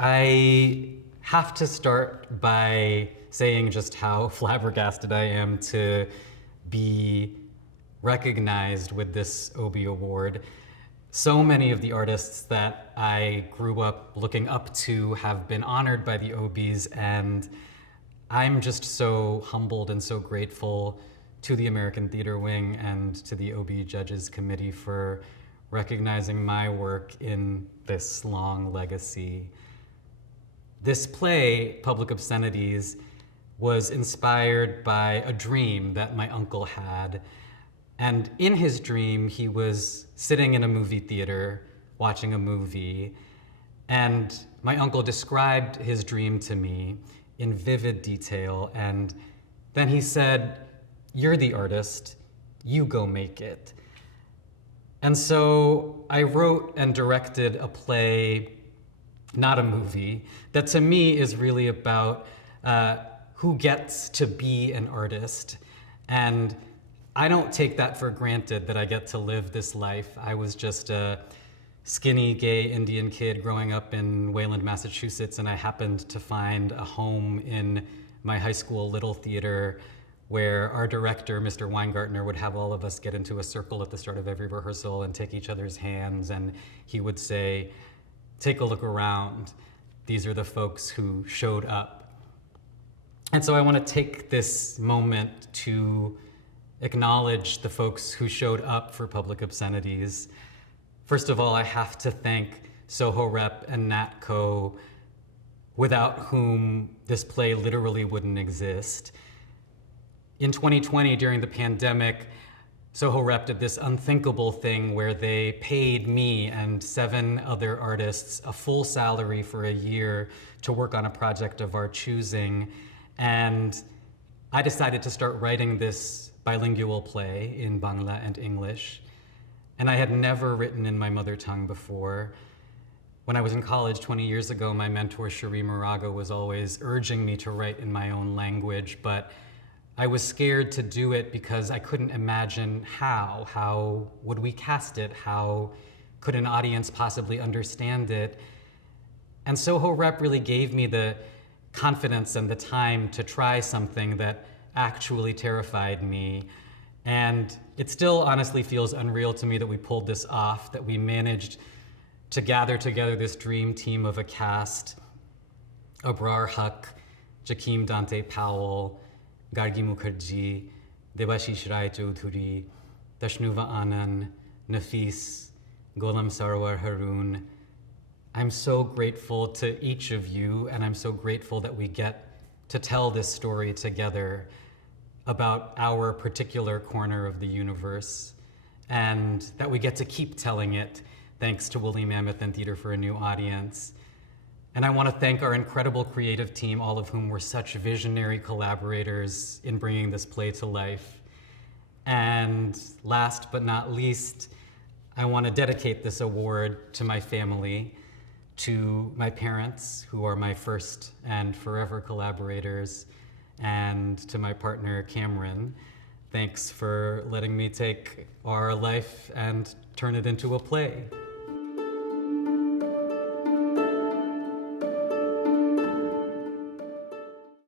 I have to start by saying just how flabbergasted I am to be recognized with this Obie Award. So many of the artists that I grew up looking up to have been honored by the Obies, and I'm just so humbled and so grateful to the American Theater Wing and to the Obie Judges Committee for recognizing my work in this long legacy. This play, Public Obscenities, was inspired by a dream that my uncle had. And in his dream, he was sitting in a movie theater watching a movie. And my uncle described his dream to me in vivid detail. And then he said, "You're the artist, you go make it." And so I wrote and directed a play, not a movie, that to me is really about who gets to be an artist. And I don't take that for granted, that I get to live this life. I was just a skinny gay Indian kid growing up in Wayland, Massachusetts, and I happened to find a home in my high school little theater where our director, Mr. Weingartner, would have all of us get into a circle at the start of every rehearsal and take each other's hands, and he would say, "Take a look around. These are the folks who showed up." And so I want to take this moment to acknowledge the folks who showed up for Public Obscenities. First of all, I have to thank Soho Rep and Natco, without whom this play literally wouldn't exist. In 2020, during the pandemic, Soho Rep did this unthinkable thing where they paid me and 7 other artists a full salary for a year to work on a project of our choosing. And I decided to start writing this bilingual play in Bangla and English. And I had never written in my mother tongue before. When I was in college 20 years ago, my mentor, Cherie Moraga, was always urging me to write in my own language, but I was scared to do it because I couldn't imagine how. How would we cast it? How could an audience possibly understand it? And Soho Rep really gave me the confidence and the time to try something that actually terrified me. And it still honestly feels unreal to me that we pulled this off, that we managed to gather together this dream team of a cast: Abrar Haq, Jakim Dante Powell, Gargi Mukherjee, Debashish Rai Chowdhury, Dashnuva Anand, Nafis, Golam Sarwar Haroon. I'm so grateful to each of you, and I'm so grateful that we get to tell this story together about our particular corner of the universe, and that we get to keep telling it thanks to Woolly Mammoth and Theater for a New Audience. And I want to thank our incredible creative team, all of whom were such visionary collaborators in bringing this play to life. And last but not least, I want to dedicate this award to my family, to my parents, who are my first and forever collaborators, and to my partner, Cameron. Thanks for letting me take our life and turn it into a play.